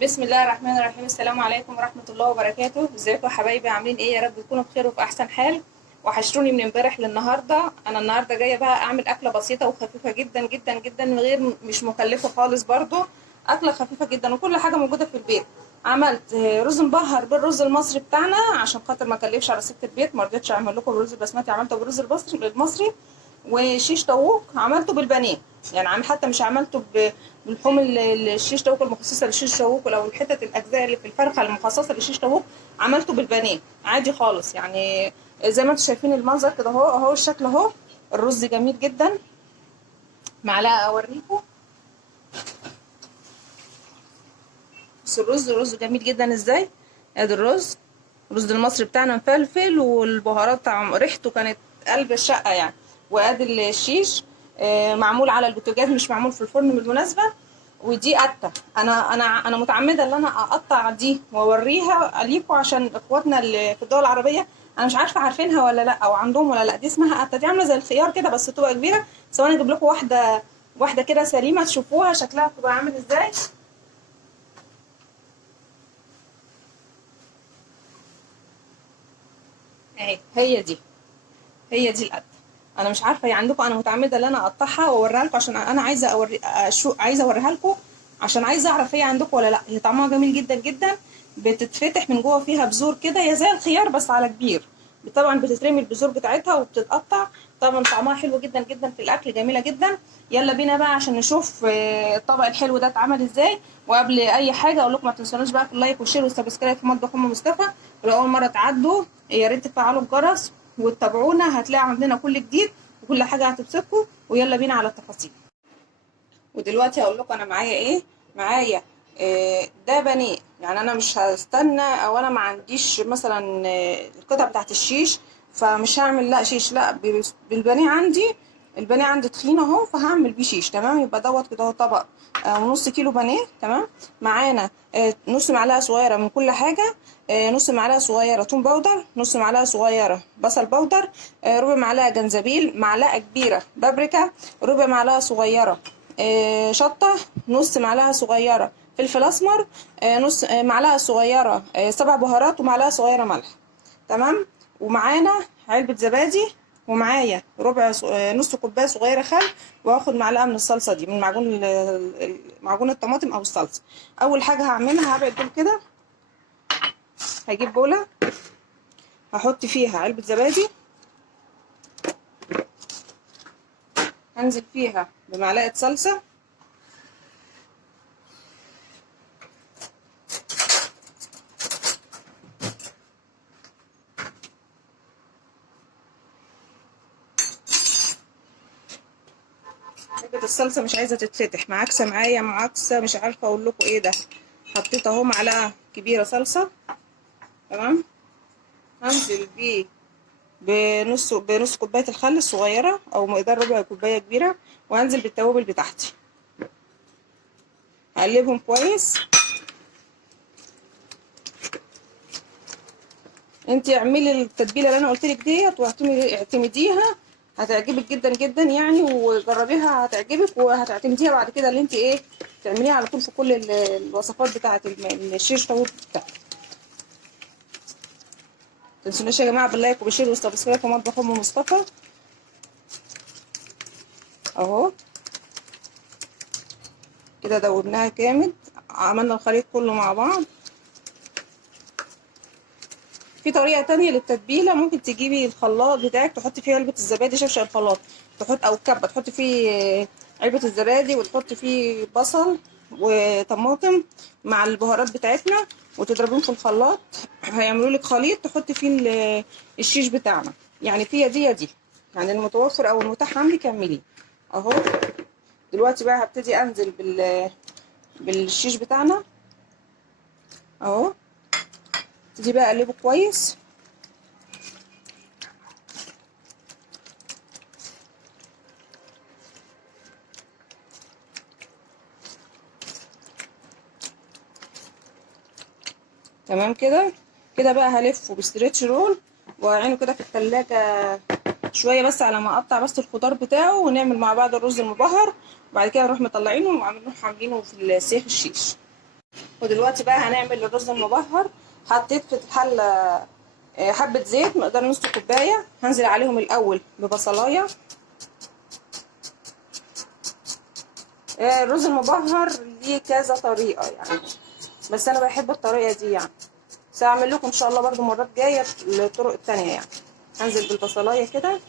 بسم الله الرحمن الرحيم. السلام عليكم ورحمة الله وبركاته. ازيكم يا حبايبي؟ عاملين ايه؟ يا رب تكونوا بخير وفي احسن حال. وحشتوني من امبارح للنهارده. انا النهارده جايه بقى اعمل اكله بسيطه وخفيفه جدا جدا جدا، من غير مش مكلفه خالص برضو. اكله خفيفه جدا وكل حاجه موجوده في البيت. عملت رز مبهر بالرز المصري بتاعنا عشان خاطر ما اكلفش على ست البيت. ما رضيتش اعمل لكم بالرز البسمتي، عملته بالرز المصري. وشيش طاووق عملته بالبانيه. يعني حتى مش عملته بلحوم الشيش طاووق المخصصه للشيش طاووق، او الحتت الاجزاء اللي في الفرخه المخصصه للشيش طاووق. عملته بالبانيه عادي خالص يعني. زي ما انتم شايفين المنظر كده اهو الشكل اهو. الرز جميل جدا. معلقه اوريكم. بس الرز جميل جدا ازاي. ادي الرز المصري بتاعنا مفلفل، والبهارات ريحته كانت قلب الشقه يعني. وادي الشيش معمول على البوتاجاز، مش معمول في الفرن بالمناسبه. ودي قطه. انا متعمده ان انا اقطع دي واوريها ليكم عشان اخواتنا اللي في الدول العربيه. انا مش عارفه عارفينها ولا لا، او عندهم ولا لا. دي اسمها قطه، دي عامله زي الخيار كده بس تبقى كبيره. ثواني اجيب لكم واحده كده سليمه تشوفوها شكلها تبقى عامل ازاي. اهي هي دي القد. انا مش عارفه هي عندكم. انا متعمده ان انا اقطعها واوريها لكم عشان انا عايزه اوريها لكم. عشان عايزه اعرف هي عندكم ولا لا. هي طعمها جميل جدا جدا. بتتفتح من جوه، فيها بذور كده، هي زي الخيار بس على كبير. طبعا بتترمي البذور بتاعتها وبتتقطع. طبعا طعمها حلو جدا جدا في الاكل، جميله جدا. يلا بينا بقى عشان نشوف الطبق الحلو ده اتعمل ازاي. وقبل اي حاجه اقول لكم ما تنسوناش بقى في اللايك والشير والسبسكرايب في مطبخ ام مصطفى. ولو اول مره تعدوا يا ريت تفعلوا الجرس وتتابعونا، هتلاقوا عندنا كل جديد وكل حاجه هتبسطكم. ويلا بينا على التفاصيل. ودلوقتي هقول لكم انا معايا ايه. معايا ده بانيه. يعني انا مش هستنى، او انا ما عنديش مثلا القطع بتاعت الشيش. فمش هعمل لا شيش لا بالبانيه عندي. البانيه عندي تخين اهو، فهعمل بيه شيش. تمام. يبقى دوت كده اهو طبق ونص كيلو بانيه. تمام. معانا نص معلقه صغيره من كل حاجه. نص معلقه صغيره توم باودر، نص معلقه صغيره بصل باودر، ربع معلقه جنزبيل، معلقه كبيره بابريكا، ربع معلقه صغيره شطه، نص معلقه صغيره فلفل اسمر، نص معلقه صغيره سبع بهارات، ومعلقه صغيره ملح. تمام. ومعانا علبه زبادي. ومعايا ربع نص كوبايه صغيره خل. واخد معلقه من الصلصه دي، من معجون الطماطم او الصلصه. اول حاجه هعملها هبعد دول كده. هجيب بوله هحط فيها علبه زبادي. هنزل فيها بمعلقه صلصه. علبة الصلصة مش عايزة تتفتح، معاكسة معايا معاكسة، مش عارفة اقول لكم ايه ده. حطيت اهو معلقة كبيرة صلصة. تمام. هنزل بيه بنص كوباية الخل الصغيرة، او مقدار ربع كوباية كبيرة. وهنزل بالتوابل بتاعتي. هقلبهم كويس. انتي اعملي التتبيلة اللي انا قلتلك ديت واعتمديها. هتعجبك جدا جدا يعني، وجربيها هتعجبك، وهتعتمديها بعد كده اللي انت ايه تعمليها على طول في كل الوصفات بتاعه الشيش طاووق بتاعتك. متنسوناش يا جماعه باللايك وبالشير والسبسكرايب في مطبخ ام مصطفى. اهو كده دوبناها جامد. عملنا الخليط كله مع بعض. في طريقه تانية للتتبيله، ممكن تجيبي الخلاط بتاعك تحطي فيه علبه الزبادي، شفشق الخلاط. او الكبه تحطي فيه علبه الزبادي، وتحطي فيه بصل وطماطم مع البهارات بتاعتنا، وتضربيهم في الخلاط. هيعملوا لك خليط تحطي فيه الشيش بتاعنا. يعني فيها دي يا دي، يعني المتوفر او المتاح عندك اعمليه. اهو دلوقتي بقى هبتدي انزل بالشيش بتاعنا اهو. ابتدي بقى اقلبه كويس. تمام كده. كده بقى هلفه بستريتش رول، وهعينه كده في التلاجة شويه بس على ما اقطع بس الخضار بتاعه، ونعمل مع بعض الرز المبهر. وبعد كده نروح مطلعينه ونروح عاملينه في السيخ الشيش. ودلوقتي بقى هنعمل الرز المبهر. حطيت في الحله حبه زيت مقدار نص كوبايه، هنزل عليهم الاول ببصلايه. الرز المبهر ليه كذا طريقه يعني، بس انا بحب الطريقه دي يعني، بس هعمل لكم ان شاء الله برضو مرات جايه الطرق التانية يعني. هنزل بالبصلايه كده،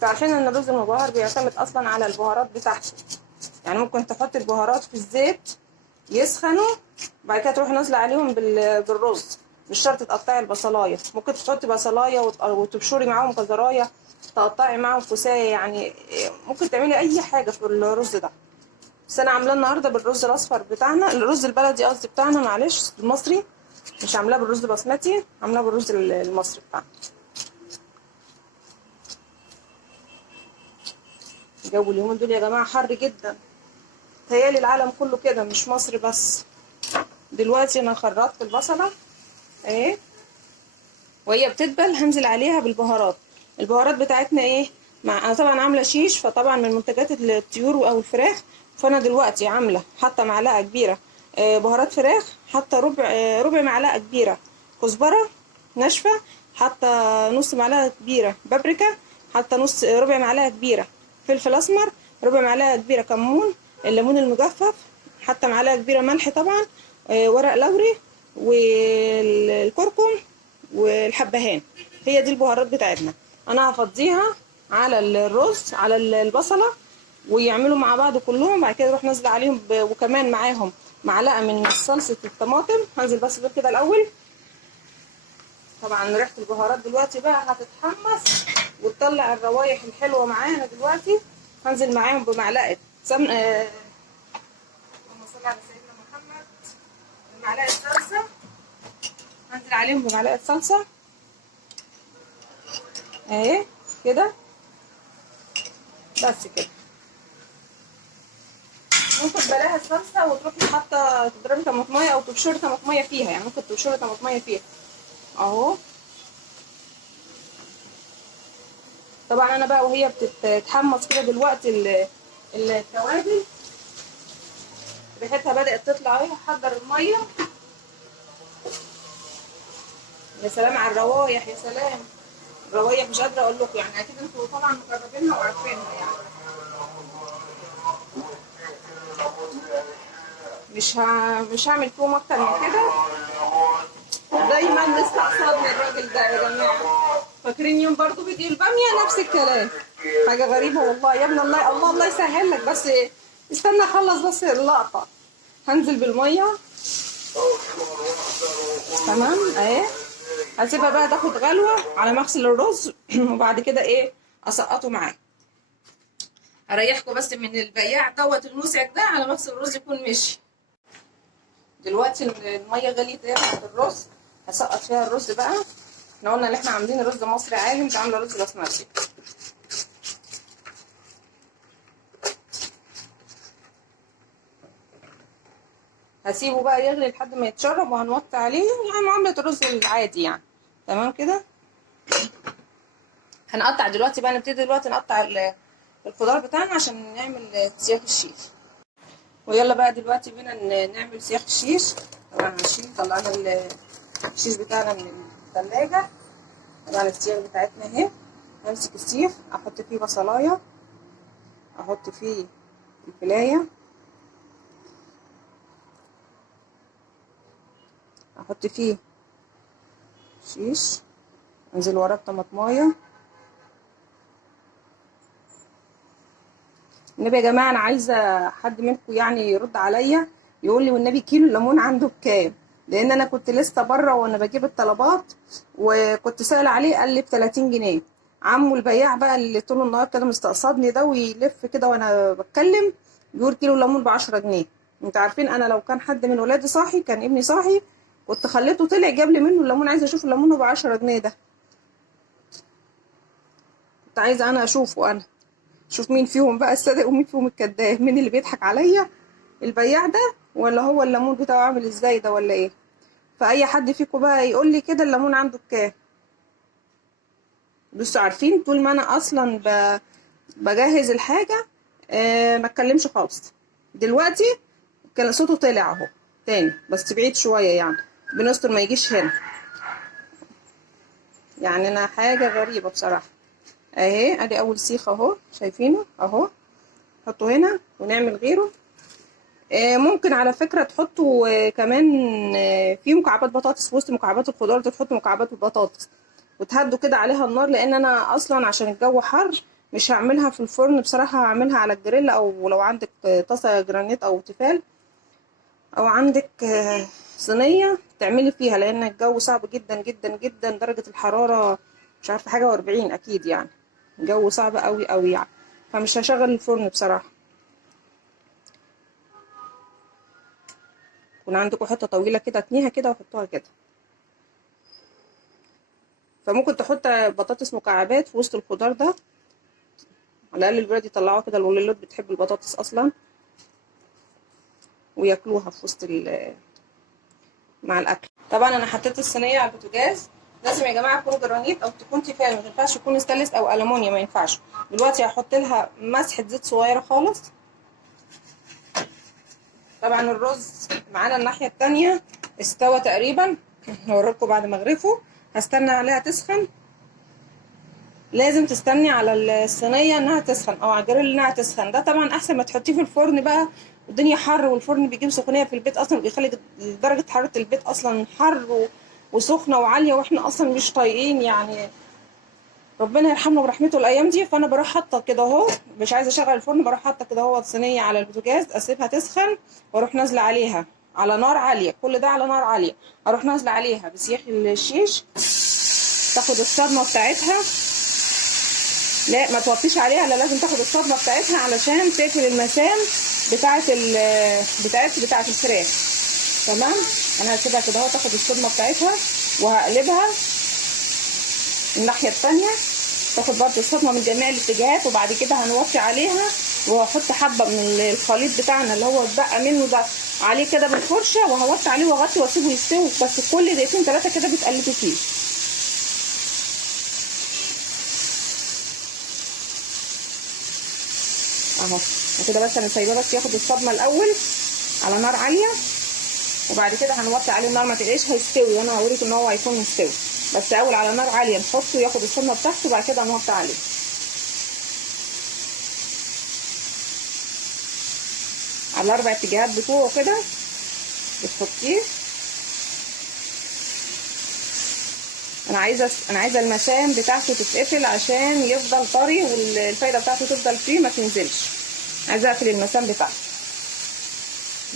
فعشان ان الرز المبهر بيعتمد اصلا على البهارات بتاعته، يعني ممكن تحط البهارات في الزيت يسخنوا، بعد كده تروحي نازله عليهم بالرز. مش شرط تقطعي البصلايه، ممكن تحطي بصلايه وتبشري معاهم جزرايه، تقطعي معاهم كوسايه يعني، ممكن تعملي اي حاجه في الرز ده. بس انا عاملاه النهارده بالرز الاصفر بتاعنا، الرز البلدي قصدي بتاعنا، معلش المصري، مش عاملاه بالرز بسمتي، عاملاه بالرز المصري بتاعنا. الجو اليومين دول يا جماعه حر جدا، تهيالي العالم كله كده مش مصر بس. دلوقتي انا خرطت البصله اهي، وهي بتدبل هنزل عليها بالبهارات. البهارات بتاعتنا ايه؟ انا طبعا عامله شيش، فطبعا من منتجات الطيور او الفراخ، فانا دلوقتي عامله حاطه معلقه كبيره بهارات فراخ، حاطه ربع معلقه كبيره كزبره ناشفه، حاطه نص معلقه كبيره بابريكا، حاطه ربع معلقه كبيره فلفل اسمر، ربع معلقه كبيره كمون، الليمون المجفف، حاطه معلقه كبيره ملح طبعا، ورق لوري والكركم والحبهان. هي دي البهارات بتاعتنا. انا هفضيها على الرز على البصله ويعملوا مع بعض كلهم، بعد كده اروح نازله عليهم وكمان معاهم معلقه من صلصه الطماطم. هنزل بس دول كده الاول. طبعا ريحه البهارات دلوقتي بقى هتتحمس وتطلع الروايح الحلوه معانا دلوقتي. هنزل معاهم بمعلقه سمن اللهم صل على سيدنا محمد، بمعلقه صلصه. هنزل عليهم بمعلقه صلصه اهي كده، بس كده. ممكن بلاها الصلصه وتروحي حاطه تضربي طماطميه او تبشري طماطميه فيها، يعني ممكن تبشري طماطميه فيها اهو. طبعا انا بقى وهي بتتحمص كده دلوقتي التوابل ريحتها بدات تطلع اهي، هحضر الميه. يا سلام على الروايح، يا سلام الروايح مش قادره اقول لكم يعني، اكيد انتوا طبعا مجربينها وعارفينها يعني. مش هعمل فيهم اكتر من كده. دايما مستقصدني الراجل ده يا جماعه. فاكرين يوم برضو فيديو الباميه نفس الكلام، حاجه غريبه والله يا ابني. الله يسهل لك، بس استنى اخلص بس اللقطه. هنزل بالميه تمام اهي، هسيبها بقى تاخد غلوه على ما اغسل الرز وبعد كده ايه اسقطه معاه. اريحكم بس من البياع دوت المسعد ده على ما اغسل الرز يكون مشي. دلوقتي الميه غليت اهي بتاعت الرز، هسقط فيها الرز بقى. احنا قلنا ان احنا عاملين رز مصري عادي، مش عامله رز بسمتي. هسيبه بقى يغلي لحد ما يتشرب وهنوطي عليه يعني معامله الرز العادي يعني. تمام كده. هنقطع دلوقتي بقى، نبتدي دلوقتي نقطع الخضار بتاعنا عشان نعمل سياخ الشيش. ويلا بقى دلوقتي بينا نعمل سياخ الشيش. طبعا هنشيل طلعنا الشيش بتاعنا من الثلاجه. طبعا السياخ بتاعتنا اهي. همسك السيخ احط فيه بصلايه، احط فيه الفلايه، احط فيه شيش، انزل وراه بطماطمايه. النبي يا جماعه انا عايزه حد منكم يعني يرد عليا يقول لي والنبي كيلو الليمون عنده بكام، لان انا كنت لسه بره وانا بجيب الطلبات وكنت سائله عليه قال لي ب 30 جنيه. عمو البياع بقى اللي طول النهار كده مستقصدني ده ويلف كده وانا بتكلم بيقول كيلو الليمون ب 10 جنيه. انتوا عارفين انا لو كان حد من ولادي صاحي، كان ابني صاحي، كنت خليته طلع جاب لي منه الليمون. عايزه اشوف الليمون ب 10 جنيه ده، كنت عايزه انا اشوفه، انا شوف مين فيهم بقى الصادق ومين فيهم الكذاب، مين اللي بيضحك عليا، البياع ده ولا هو الليمون بتاعه عامل ازاي ده ولا ايه. فاي حد فيكم بقى يقول لي كده الليمون عنده بكام. بصوا عارفين طول ما انا اصلا بجهز الحاجه ما اتكلمش خالص. دلوقتي كان صوته طلع اهو تاني بس بعيد شويه، يعني بنستر ما يجيش هنا. يعني انا حاجه غريبه بصراحه. اهي ادي اول سيخ اهو، شايفينه اهو. نحطه هنا ونعمل غيره. ممكن على فكره تحطوا كمان في مكعبات بطاطس في وسط مكعبات الخضار، تحطوا مكعبات البطاطس وتهدوا كده عليها النار، لان انا اصلا عشان الجو حر مش هعملها في الفرن بصراحه، هعملها على الجريل، او لو عندك طاسه جرانيت او تيفال او عندك صينيه تعملي فيها، لان الجو صعب جدا جدا جدا، درجه الحراره مش عارفه حاجه و40 اكيد، يعني الجو صعب قوي قوي يعني، فمش هشغل الفرن بصراحه. يكون عندكم حته طويله كده اتنيها كده وحطوها كده. فممكن تحط بطاطس مكعبات في وسط الخضار ده، على الاقل الولاد يطلعوها كده، الولاد بتحب البطاطس اصلا وياكلوها في وسط مع الاكل. طبعا انا حطيت الصينيه على البوتاجاز. لازم يا جماعه تكون جرانيت او تكون تيفال، ما ينفعش يكون ستانلس او المونيا، ما ينفعش. دلوقتي هحط لها مسحه زيت صغيره خالص. طبعا الرز معانا الناحيه التانية استوى تقريبا، هوريلكم بعد ما اغرفه. هستنى عليها تسخن. لازم تستني على الصينيه انها تسخن او على الجريل انها تسخن. ده طبعا احسن ما تحطيه في الفرن بقى، الدنيا حر والفرن بيجيب سخونيه في البيت اصلا، بيخلي درجه حراره البيت اصلا حر وسخنه وعاليه، واحنا اصلا مش طايقين يعني. ربنا يرحمنا برحمته الايام دي. فانا بروح حاطه كده اهو، مش عايزه اشغل الفرن، بروح حاطه كده اهو الصينيه على البوتاجاز، اسيبها تسخن واروح نازله عليها على نار عاليه. كل ده على نار عاليه، اروح نازله عليها بسيخ الشيش تاخد الصدمه بتاعتها. لا ما توطيش عليها، لا لازم تاخد الصدمه بتاعتها علشان تقفل المسام بتاعت الفراخ. تمام. انا هسيبها كده اهو تاخد الصدمه بتاعتها، وهقلبها الناحيه الثانيه تاخد برضه الصدمه من جميع الاتجاهات. وبعد كده هنوطي عليها وهحط حبه من الخليط بتاعنا اللي هو اتبقى منه ده عليه كده بالفرشه، وهوطي عليه واغطي واسيبه يستوي، بس كل دقيقتين 3 كده بتقلبي فيه اهو كده. بس انا سايباه بس ياخد الصدمه الاول على نار عاليه، وبعد كده هنوطي عليه النار. ما تقلقيش هيستوي، وانا هوريك ان هو هيكون مستوي، بس اول على نار عاليه نحطه ياخد الصدمه بتاعته، وبعد كده نوطي عليه. على الاربع اتجاهات بتوعه كده بتحطيه. انا عايزه المسام بتاعته تتقفل عشان يفضل طري والفايده بتاعته تفضل فيه ما تنزلش. عايزه اقفل المسام بتاعته.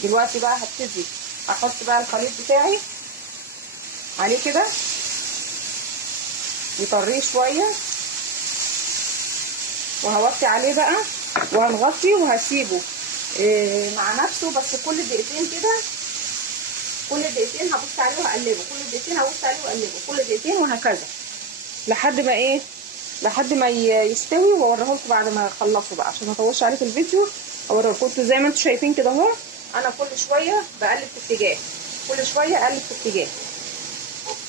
دلوقتي بقى هبتدي احط بقى الخليط بتاعي عليه كده يطريه شويه، وهوطي عليه بقى وهنغطي وهسيبه مع نفسه. بس كل دقيقتين كده، كل دقيقتين هبص عليه وهقلبه، كل دقيقتين هبص عليه واقلبه، كل دقيقتين، وهكذا لحد ما لحد ما يستوي. واوريه لكم بعد ما اخلصه بقى عشان ما اطولش عليكم الفيديو. اوريه لكم زي ما انتم شايفين كده اهو. انا كل شويه بقلب في اتجاه، كل شويه اقلب في اتجاه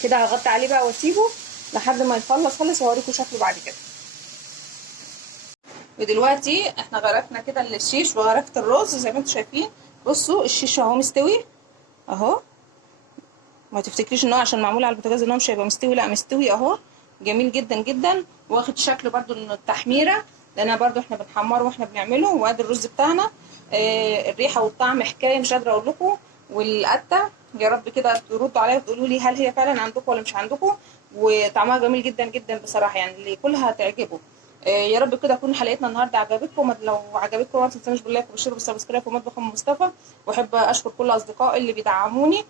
كده. هغطي عليه بقى واسيبه لحد ما يخلص خالص، واوريكم شكله بعد كده. ودلوقتي احنا غرفنا كده الشيش وغرفت الرز زي ما انتم شايفين. بصوا الشيش اهو مستوي اهو. ما تفتكريش ان هو عشان معمول على البوتاجاز ان هو مش هيبقى مستوي، لا مستوي اهو، جميل جدا جدا، واخد شكل برده التحميره، لان برده احنا بنحمره واحنا بنعمله. وادي الرز بتاعنا. الريحه والطعم حكايه مش قادره اقول لكم. والقته يا رب كده تردوا عليا وتقولوا لي هل هي فعلا عندكم ولا مش عندكم. وطعمها جميل جدا جدا بصراحه، يعني اللي كلها هتعجبه. يا رب كده تكون حلقتنا النهارده عجبتكم. لو عجبتكم ما تنسونوش باللايك وبالشير وبالسبسكرايب في مطبخ ام مصطفى. واحب اشكر كل اصدقائي اللي بيدعموني،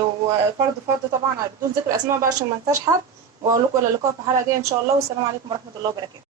وفرد طبعا بدون ذكر اسماء بقى عشان ما انساش حد. واقول لكم الى اللقاء في حلقه جايه ان شاء الله، والسلام عليكم ورحمه الله وبركاته.